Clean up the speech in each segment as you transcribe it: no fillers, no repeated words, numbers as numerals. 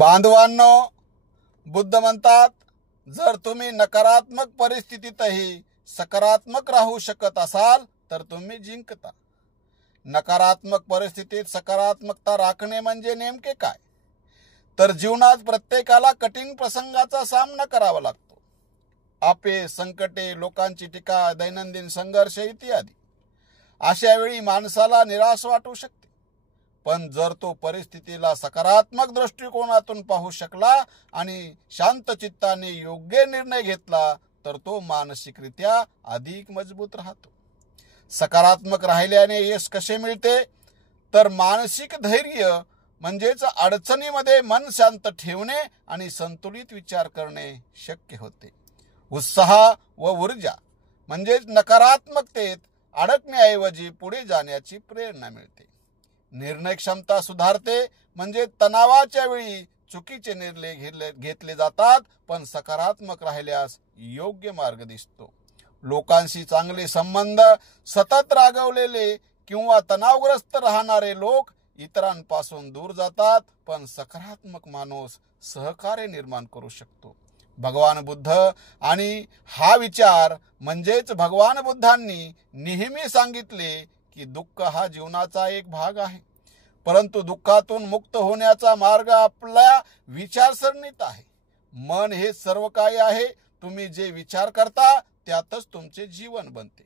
बांधवांनो, बुद्ध म्हणतात, जर तुम्ही नकारात्मक परिस्थितीतही सकारात्मक राहू शकत असाल तर तुम्ही जिंकता. नकारात्मक परिस्थितीत सकारात्मकता राखणे म्हणजे नेमके काय? तर जीवनात प्रत्येकाला कठीण प्रसंगाचा सामना करावा लागतो. अपयश, संकटे, लोकांची टीका, दैनंदिन संघर्ष इत्यादी. अशा वेळी माणसाला निराश वाटू शकते. पण जर तो परिस्थितीला सकारात्मक दृष्टिकोनातून पाहू शकला आणि शांत चित्ताने योग्य निर्णय घेतला तर तो मानसिकरित्या अधिक मजबूत राहतो. सकारात्मक राहिल्याने यश कसे मिळते? तर मानसिक धैर्य म्हणजेच अडचणीमध्ये मन शांत ठेवणे आणि संतुलित विचार करणे शक्य होते. उत्साह व ऊर्जा म्हणजेच नकारात्मकतेत अडकण्याऐवजी पुढे जाण्याची प्रेरणा मिळते. निर्णय क्षमता सुधारते, म्हणजे तणावाच्या वेळी चुकीचे निर्णय घेतले जातात, पण सकारात्मक राहिल्यास योग्य मार्ग दिसतो. लोकांशी चांगले संबंध, सतत रागवलेले किंवा तणावग्रस्त राहणारे लोक इतरांपासून दूर जातात, पण सकारात्मक माणूस सहकार्य निर्माण करू शकतो. भगवान बुद्ध आणि हा विचार म्हणजेच भगवान बुद्धांनी नेहमी सांगितले की दुःख हा जीवनाचा एक भाग आहे, परंतु दुःखातून मुक्त होण्याचा मार्ग आपल्या विचारसरणीत आहे. मन हे सर्व काही आहे. तुम्ही जे विचार करता त्यातच तुमचे जीवन बनते,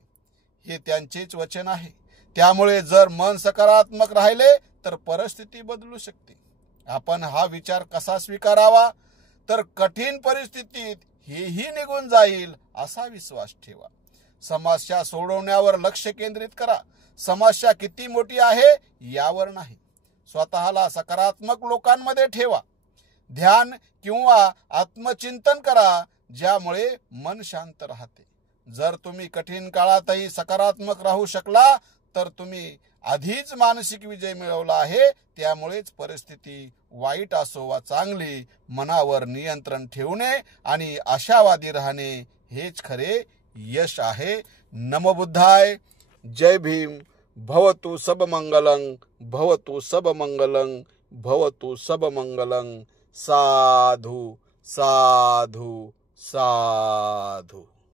हे त्यांचेच वचन आहे. त्यामुळे जर मन सकारात्मक राहिले तर परिस्थिती बदलू शकते. आपण हा विचार कसा स्वीकारावा? तर कठीण परिस्थितीत हेही निघून जाईल असा विश्वास ठेवा. समस्या सोडवण्यावर लक्ष केंद्रित करा. समस्या किती मोठी आहे यावर नाही. स्वतःला सकारात्मक लोकांमध्ये ठेवा. ध्यान किंवा आत्मचिंतन करा, ज्यामुळे मन शांत राहते. जर तुम्ही कठीण काळातही सकारात्मक राहू शकला तर तुम्ही आधीच मानसिक विजय मिळवला आहे. त्यामुळेच परिस्थिती वाईट असो वा चांगली, मनावर नियंत्रण ठेवणे आणि आशावादी राहणे हेच खरे यश आहे. नमो बुद्धाय. जय भीम. भवतु सब मंगलं, भवतु सब मंगलं, भवतु सब मंगलं. साधु साधु साधु.